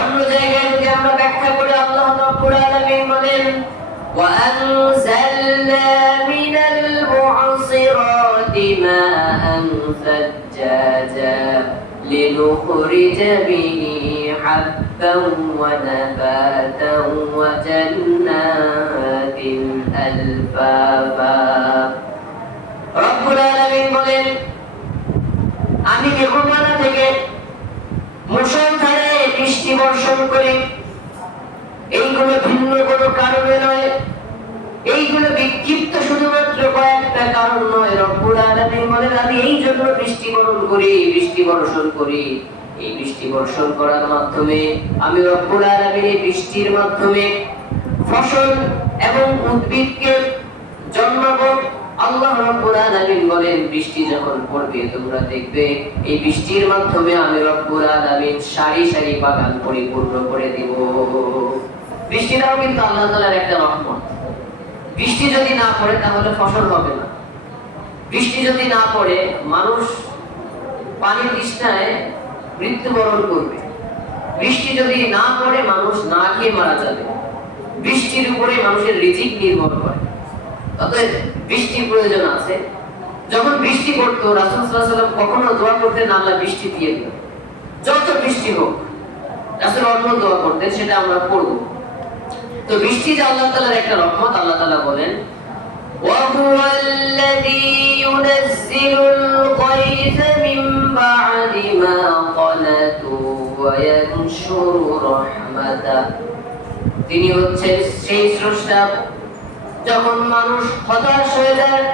অন্য জায়গায় যদি আমরা ব্যাখ্যা করে আল্লাহ রাব্বুল আলামিন বলেন وأنزلنا من المعصرات ماء ثجاجا لنخرج به حبا ونباتا وجنات ألفافا রব্বুল আলামিন বলেন আমি মেঘমালা থেকে মুষলধারে বৃষ্টি বর্ষণ করি। এইগুলো ভিন্ন কোনো কারণে নয়, এইগুলো বিক্ষিপ্ত শুধুমাত্র কয়েকটা কারণ নয়। রব্বুল আলামিন বলেন আমি এই জন্য বৃষ্টি বর্ষণ করি। এই বৃষ্টি বর্ষণ করার মাধ্যমে আমি রব্বুল আলামিন এই বৃষ্টির মাধ্যমে ফসল এবং উদ্ভিদকে জন্মাবো। আল্লাহ রাব্বুল আলামিন বলেন বৃষ্টি যখন পড়বে তোমরা দেখবে এই বৃষ্টির মাধ্যমে আমি রব্বুল আলামিন সারি সারি বাগান পরিপূর্ণ করে দিব। বৃষ্টিটাও কিন্তু আল্লাহ তাআলার একটা রহমত। বৃষ্টি যদি না পড়ে তাহলে ফসল হবে না। বৃষ্টি যদি না পড়ে মানুষ পানির তৃষ্ণায় মৃত্যুবরণ করবে। বৃষ্টি যদি না পড়ে মানুষ না খেয়ে মারা যাবে। বৃষ্টির উপরে মানুষের রিজিক নির্ভর করে। অতএব বৃষ্টির প্রয়োজন আছে। যখন বৃষ্টি পড়তো রাসূল সাল্লাল্লাহু আলাইহি ওয়াসাল্লাম কখনো দোয়া করতেন না আল্লাহ বৃষ্টি দিয়ে দিন, যত বৃষ্টি হোক। রাসূল অন্য দোয়া করতেন, সেটা আমরা পড়ব। তো বৃষ্টি যে আল্লাহ তাআলার একটা রহমত। আল্লাহ তাআলা বলেন ওয়া হুয়াল্লাযী ইউনাজ্জিলুল গায়থা মিন বা'দি মা ক্বানাতু ওয়া ইয়ানশুরু রাহমাতাহ। তিনি হচ্ছেন সেই স্রষ্টা যখন মানুষ হতাশ হয়ে যায়,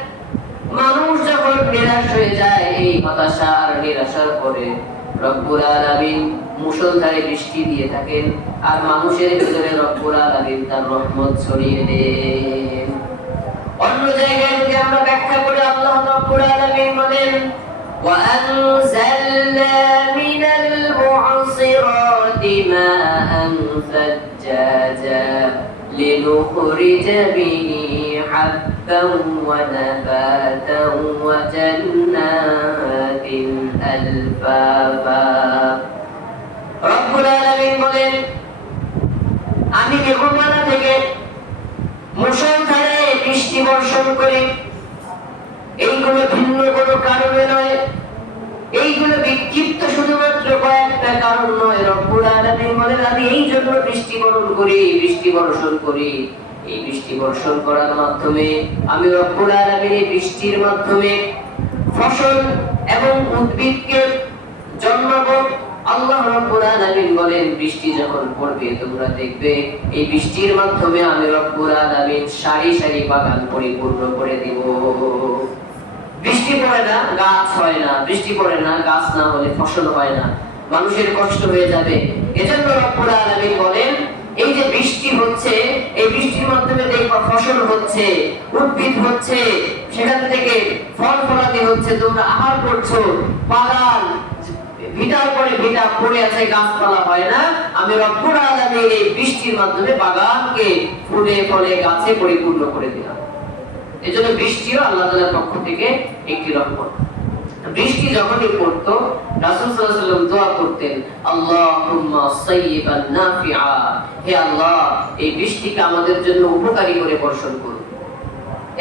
মানুষ যখন নিরাশ হয়ে যায়, এই হতাশা আর নিরাশার পরে রব্বুল আলামিন মুষলধারে বৃষ্টি দিয়ে থাকেন আর মানুষের ভিতরে রব্বুল আলামিন তার রহমত ছড়িয়ে দেন। অন্য জায়গায় যদি আমরা ব্যাখ্যা করে আল্লাহ রাব্বুল আলামিন বলেন وأنزلنا من المعصرات ماء ثجاجا لنخرج به حبا ونباتا وجنات ألفافا রব্বুল আলামিন বলেন আমি মেঘমালা থেকে মুষলধারে বৃষ্টি বর্ষণ করি। এইগুলো ভিন্ন কোনো কারণে নয়, এইগুলো বিক্ষিপ্ত শুধুমাত্র কয়েকটা কারণ নয়। রব্বুল আলামিন বলেন আমি এই জন্য বৃষ্টি বর্ষণ করি। এই বৃষ্টি বর্ষণ করার মাধ্যমে আমি রব্বুল আলামিন এই বৃষ্টির মাধ্যমে ফসল এবং উদ্ভিদকে জন্মাবো। আল্লাহ রাব্বুল আলামিন বলেন বৃষ্টি যখন পড়বে তোমরা দেখবে এই বৃষ্টির মাধ্যমে আমি রব্বুল আলামিন সারি সারি বাগান পরিপূর্ণ করে দিব। বৃষ্টি পড়ে না গাছ হয় না, বৃষ্টি পড়ে না গাছ না হলে ফসল হয় না, মানুষের কষ্ট হয়ে যাবে। এজন্য রব্বুল আলামিন বলেন এই যে বৃষ্টি হচ্ছে, এই বৃষ্টির মাধ্যমে দেখবা ফসল হচ্ছে, উদ্ভিদ হচ্ছে, সেখান থেকে ফল ফলাদি হচ্ছে, তোমরা আহার করছো, বাগান ভিটার পরে ভিটা পড়ে আছে, গাছপালা হয় না। আমি রব্বুল আলামিন এই বৃষ্টির মাধ্যমে বাগানকে ফুলে ফলে গাছে পরিপূর্ণ করে দিলাম। এজন্য বৃষ্টিও আল্লাহ তাআলার পক্ষ থেকে একটি রহমত। বৃষ্টি যখনই পড়তো রাসূল সাল্লাল্লাহু আলাইহি ওয়াসাল্লাম দোয়া করতেন আল্লাহুম্মা সাইয়্যিবান নাফিআ, হে আল্লাহ এই বৃষ্টিকে আমাদের জন্য উপকারী করে বর্ষণ করুন।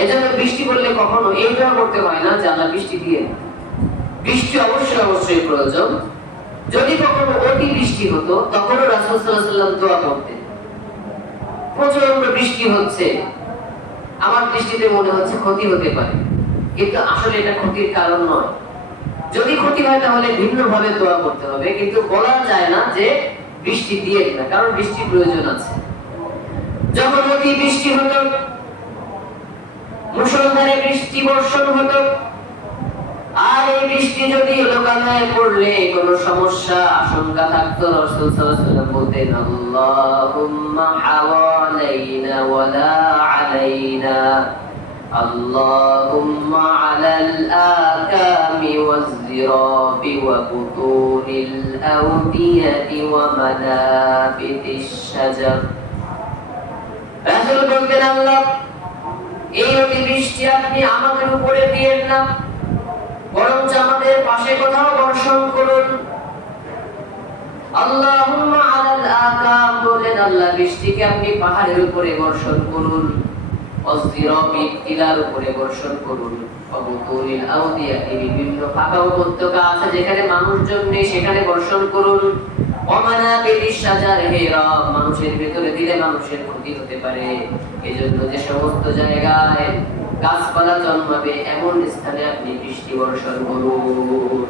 এজন্য বৃষ্টি পড়লে কখনো এই দোয়া করতে হয় না যে আল্লাহ বৃষ্টি দিয়ে। বৃষ্টি অবশ্যই প্রয়োজন। যদি কখনো অতি বৃষ্টি হতো তখনও রাসূল সাল্লাল্লাহু আলাইহি ওয়াসাল্লাম দোয়া করতেন প্রচন্ড বৃষ্টি হচ্ছে, আমার দৃষ্টিতে মনে হচ্ছে ক্ষতি হতে পারে, কিন্তু আসলে এটা ক্ষতির কারণ নয়। যদি ক্ষতি হয় তাহলে ভিন্নভাবে দোয়া করতে হবে, কিন্তু বলা যায় না যে বৃষ্টি দিয়ে না, কারণ বৃষ্টির প্রয়োজন আছে। যখন অতি বৃষ্টি হতো, মুষলধারে বৃষ্টি বর্ষণ হতো, আর এই বৃষ্টি যদি লোকালয়ে পড়লে কোনো সমস্যা আশঙ্কা থাকতো, রাসূল সাল্লাল্লাহু আলাইহি ওয়াসাল্লাম বলতেন আল্লাহুম্মা হাওয়ালাইনা ওয়ালা আলাইনা, আল্লাহুম্মা আলাল আকামি ওয়াজ-জিরাবি ওয়া বুতুনিল আওদিয়াতি ওয়া মানাবিতিশ শাজার। রাসূল বলতেন আল্লাহ এই অতি বৃষ্টি আপনি আমাদের উপরে দিয়েন না, বরঞ্চ আমাদের পাশে কোথাও বর্ষণ করুন। আল্লাহুম্মা আলাল বৃষ্টিকে আপনি পাহাড়ের উপরে বর্ষণ করুন, অযিরাবিত টিলার উপরে বর্ষণ করুন, অবতুলিল আউদিয়াতি বিভিন্ন ফাঁকা উপত্যকা আছে যেখানে মানুষজন নেই সেখানে বর্ষণ করুন, অমানাবিদিশ শাজারে হে রব মানুষের ভিতরে দিলে মানুষের ক্ষতি হতে পারে, এজন্য যে সমস্ত জায়গায় গাছপালা জন্মাবে এমন স্থানে আপনি বৃষ্টি বর্ষণ করুন।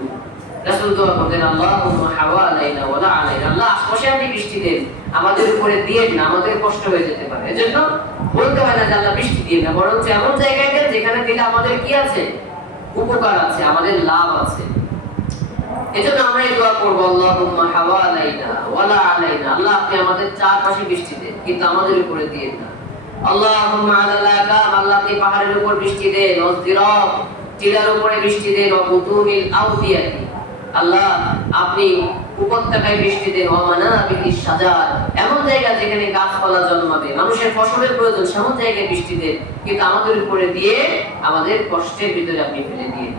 রাসূল দোয়া করতেন আল্লাহুম্মা হাওয়ালাইনা ওয়ালা আলাইনা, আল্লাহ আশপাশে আপনি বৃষ্টি দেন, আমাদের উপরে দিয়েন না, আমাদের কষ্ট হয়ে যেতে পারে। এজন্য বলতে হয় না যে আল্লাহ বৃষ্টি দিন না, বরং এমন জায়গায় দেন যেখানে দিলে আমাদের কি আছে, উপকার আছে, আমাদের লাভ আছে। এজন্য আমরা এই দোয়া করব আল্লাহুম্মা হাওয়ালাইনা ওয়ালা আলাইনা, আল্লাহ আপনি আমাদের চারপাশে বৃষ্টি দেন কিন্তু আমাদের উপরে দিয়েন না। আল্লাহুম্মা আলাল আকাম, আল্লাহ আপনি পাহাড়ের উপর বৃষ্টি দেন, ওয়াসদিরাব টিলার উপরে বৃষ্টি দেন, ওয়াবুতুনিল আউদিয়াতি আল্লাহ আপনি উপত্যকায় বৃষ্টি দেন, ওয়ামানাবিদিশ শাজার এমন জায়গা যেখানে গাছপালা জন্মাবে মানুষের ফসলের প্রয়োজন সেমন জায়গায় বৃষ্টি দেন কিন্তু আমাদের উপরে দিয়ে আমাদের কষ্টের ভিতরে আপনি ফেলে দিয়ে।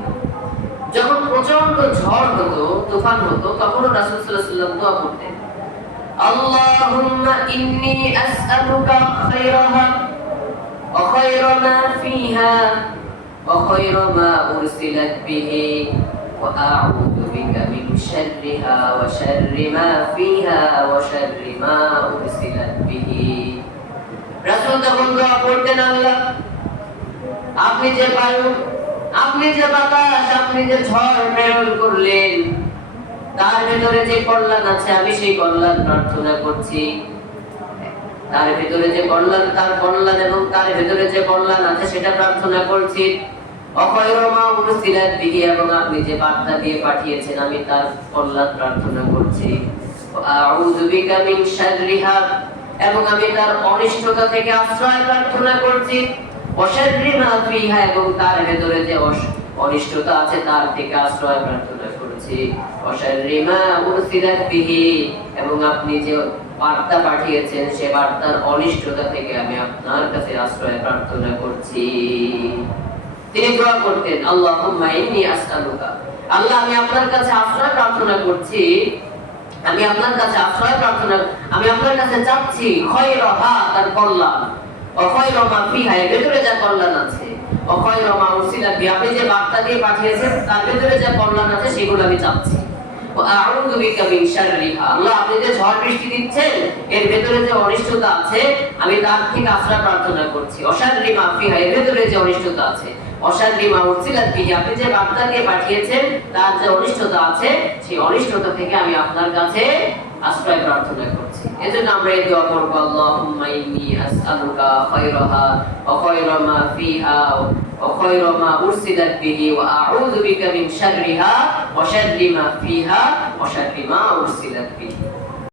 যখন প্রচন্ড ঝড় হতো তুফান হতো তখন রাসূল সাল্লাল্লাহু আলাইহি ওয়াসাল্লাম দোয়া করতেন আল্লাহুম্মা ইন্নী আসআলুকা খায়রাহা ওয়া খায়রা মা ফিহা ওয়া খায়রা মা উরসিলাত বিহি ওয়া আউযু বিকা মিন শাররিহা ওয়া শাররি মা ফিহা ওয়া শাররি মা উরসিলাত বিহি। রাসূল তখন দোয়া করতেন আল্লাহ আপনি যে বায়ু, আপনি যে বাতাস, আপনি যে ঝড় প্রেরণ করলেন তার ভিতরে যে কল্যাণ আছে আমি সেই কল্যাণ প্রার্থনা করছি, তার ভিতরে যে কল্যাণ তার কল্যাণ এবং তার ভিতরে যে কল্যাণ আছে সেটা প্রার্থনা করছি। অখয়রা মা উরসিলাত বিহি, এবং আপনি যে বার্তা দিয়ে পাঠিয়েছেন আমি তার কল্যাণ প্রার্থনা করছি। আউযু বিকা মিন শাররিহা, এবং আমি তার অনিষ্টতা থেকে আশ্রয় প্রার্থনা করছি। ওয়াশাররি মা ফিহা, এবং তার ভিতরে যে অনিষ্টতা আছে তার থেকে আশ্রয় প্রার্থনা করছি। ওয়াশাররি মা উরসিলাত বিহি, এবং আপনি যে বার্তা পাঠিয়েছেন সে বার্তার অনিষ্টতা থেকে আমি আপনার কাছে আশ্রয় প্রার্থনা করছি। তিনি দোয়া করতেন আল্লাহুম্মা ইন্নী আসআলুকা, আল্লাহ আমি আপনার কাছে আশ্রয় প্রার্থনা করছি, আমি আপনার কাছে আশ্রয় প্রার্থনা, আমি আপনার কাছে চাচ্ছি খায়রাহা তার কল্যাণ, ওয়া খায়রা মা ফিহা এর ভিতরে যা কল্যাণ আছে, ওয়া খায়রা মা উরসিলাত বিহি আপনি যে বার্তা দিয়ে পাঠিয়েছেন তার ভিতরে যা কল্যাণ আছে সেগুলো আমি চাচ্ছি। ওয়া আউযু বিকা মিন শাররিহা, আল্লাহ আপনি যে ঝড় বৃষ্টি দিচ্ছেন এর ভিতরে যে অনিষ্টতা আছে আমি তার থেকে আশ্রয় প্রার্থনা করছি। ওয়া শাররি মা ফিহা এর ভিতরে যে অনিষ্টতা আছে, অশাররি মা উরসিলাত বিহি আপনি যে বার্তা দিয়ে পাঠিয়েছেন তার যে অনিষ্টতা আছে সেই অনিষ্টতা থেকে আমি আপনার কাছে আশ্রয় প্রার্থনা করছি। এজন্য আমরা এই দোয়া করব আল্লাহুম্মা ইন্নী আসআলুকা খায়রাহা ওয়া খায়রা মা ফিহা ওয়া খায়রা মা উরসিলাত বিহি ওয়া আউযু বিকা মিন শাররিহা ওয়া শাররি মা ফিহা ওয়া শাররি মা উরসিলাত বিহি।